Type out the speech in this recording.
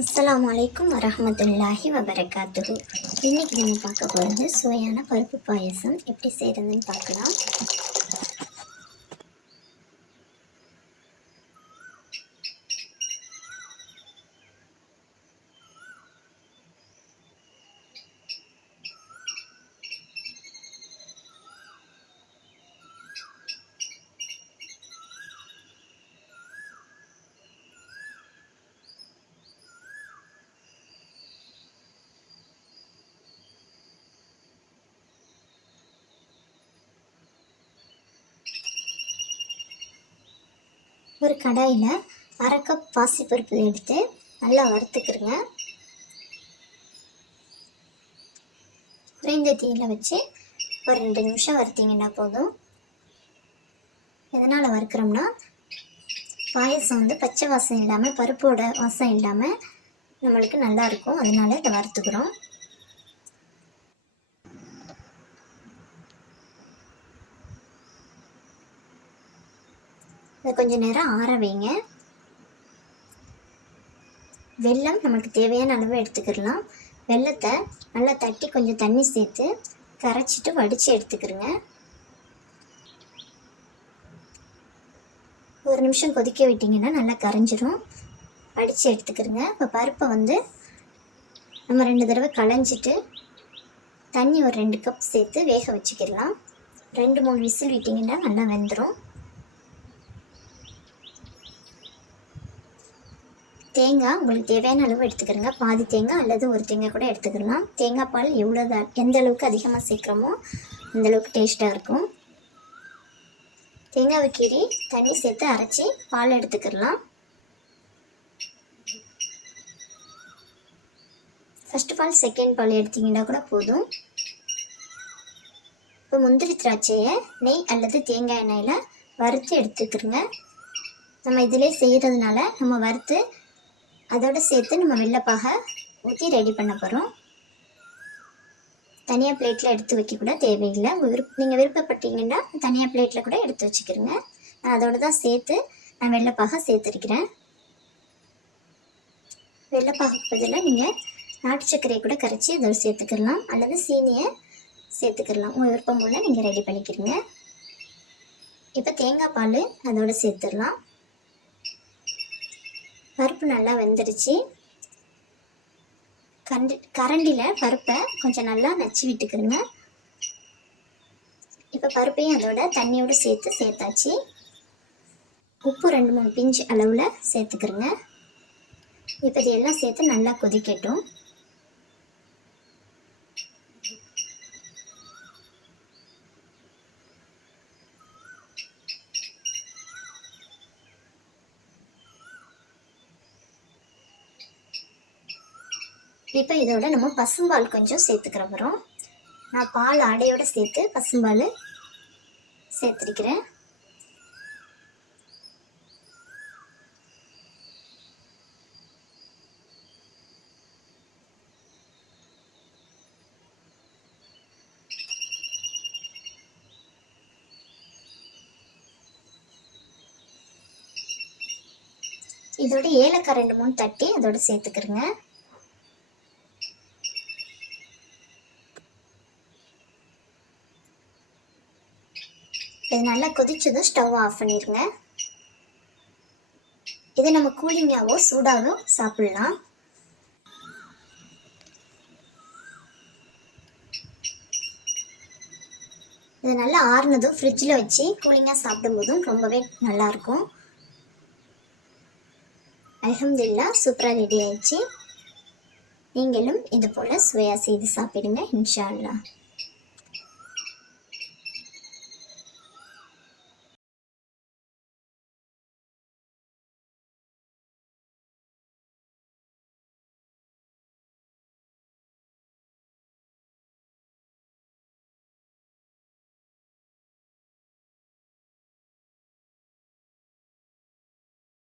அஸ்ஸலாமு அலைக்கும் வரஹ்மத்துல்லாஹி வபரகாத்துஹு. இன்றைக்கி நம்ம பார்க்க போகிறது சுவையான பருப்பு பாயசம் எப்படி செய்கிறதுன்னு பார்க்கலாம். ஒரு கடாயில் அரை கப் பாசிப்பருப்பு எடுத்து நல்லா வறுத்துக்கிறங்க. குறைந்த தீயில் வச்சு ஒரு 2 நிமிஷம் வறுத்திங்கன்னா போதும். எதனால் வறுக்கிறோம்னா பாயசம் பச்சை வாசம் இல்லாமல், பருப்போட வாசம் இல்லாமல் நம்மளுக்கு நல்லாயிருக்கும். அதனால இதை வறுத்துக்கிறோம். இதை கொஞ்சம் நேரம் ஆற வைங்க. வெல்லம் நமக்கு தேவையான அளவு எடுத்துக்கிடலாம். வெல்லத்தை நல்லா தட்டி கொஞ்சம் தண்ணி சேர்த்து கரைச்சிட்டு வடித்து எடுத்துக்கிறங்க. ஒரு நிமிஷம் கொதிக்க விட்டிங்கன்னா நல்லா கரைஞ்சிரும். வடித்து எடுத்துக்கிறங்க. இப்போ பருப்பை நம்ம 2 தடவை களைஞ்சிட்டு தண்ணி ஒரு 2 கப் சேர்த்து வேக வச்சுக்கிடலாம். 2-3 விசில் விட்டிங்கன்னா நல்லா வெந்துடும். தேங்காய் உங்களுக்கு தேவையான அளவு எடுத்துக்கிறங்க. பாதி தேங்காய் அல்லது ஒரு தேங்காய் கூட எடுத்துக்கலாம். தேங்காய் பால் எந்த அளவுக்கு அதிகமாக சேர்க்குறோமோ அந்தளவுக்கு டேஸ்ட்டாக இருக்கும். தேங்காவை கீறி தண்ணி சேர்த்து அரைச்சி பால் எடுத்துக்கிடலாம். ஃபஸ்ட்டு பால் செகண்ட் பால் எடுத்திங்கன்னா கூட போதும். இப்போ முந்திரி திராட்சையை நெய் அல்லது தேங்காய் எண்ணெயில் வறுத்து எடுத்துக்கிறங்க. நம்ம இதிலே செய்கிறதுனால நம்ம வறுத்து அதோடு சேர்த்து நம்ம வெள்ளைப்பாக ஊற்றி ரெடி பண்ண போகிறோம். தனியாக பிளேட்டில் எடுத்து வைக்க கூட தேவையில்லை. நீங்கள் விருப்பப்பட்டீங்கன்னா தனியாக பிளேட்டில் கூட எடுத்து வச்சுக்கிறோங்க. நான் அதோடு தான் சேர்த்து நான் வெள்ளைப்பாக சேர்த்துருக்கிறேன். வெள்ளைப்பாகுக்கு பதிலாக நீங்கள் நாட்டு சர்க்கரையை கூட கரைச்சி அதோடு சேர்த்துக்கிடலாம், அல்லது சீனியை சேர்த்துக்கிடலாம். உங்கள் விருப்பம் போல் நீங்கள் ரெடி பண்ணிக்கிறீங்க. இப்போ தேங்காய் பால் அதோடு சேர்த்துடலாம். பருப்பு நல்லா வெந்துடுச்சு. கரண்டியில் பருப்பை கொஞ்சம் நல்லா நச்சு விட்டுக்கிறங்க. இப்போ பருப்பையும் அதோட தண்ணியோடு சேர்த்தாச்சு. உப்பு 2-3 பிஞ்சு அளவில் சேர்த்துக்கிறங்க. இப்போ இதெல்லாம் சேர்த்து நல்லா கொதிக்கட்டும். இப்போ இதோட நம்ம பசும்பால் கொஞ்சம் சேர்த்துக்கிற போகிறோம். நான் பால் ஆடையோடு சேர்த்து பசும்பால் சேர்த்துருக்கிறேன். இதோட ஏலக்காய் 2-3 தட்டி அதோட சேர்த்துக்கிறேங்க. இது நல்லா கொதிச்சதும் ஸ்டவ் ஆஃப் பண்ணிடுங்க. இதை நம்ம கூலிங்காவோ சூடாகவோ சாப்பிடலாம். இது நல்லா ஆறுனதும் ஃப்ரிட்ஜில் வச்சு கூலிங்காக சாப்பிடும்போதும் ரொம்பவே நல்லாயிருக்கும். அல்ஹம்துலில்லாஹ், சூப்பராக ரெடி ஆயிடுச்சு. நீங்களும் இது போல் சுவையாக செய்து சாப்பிடுங்க இன்ஷா அல்லாஹ்.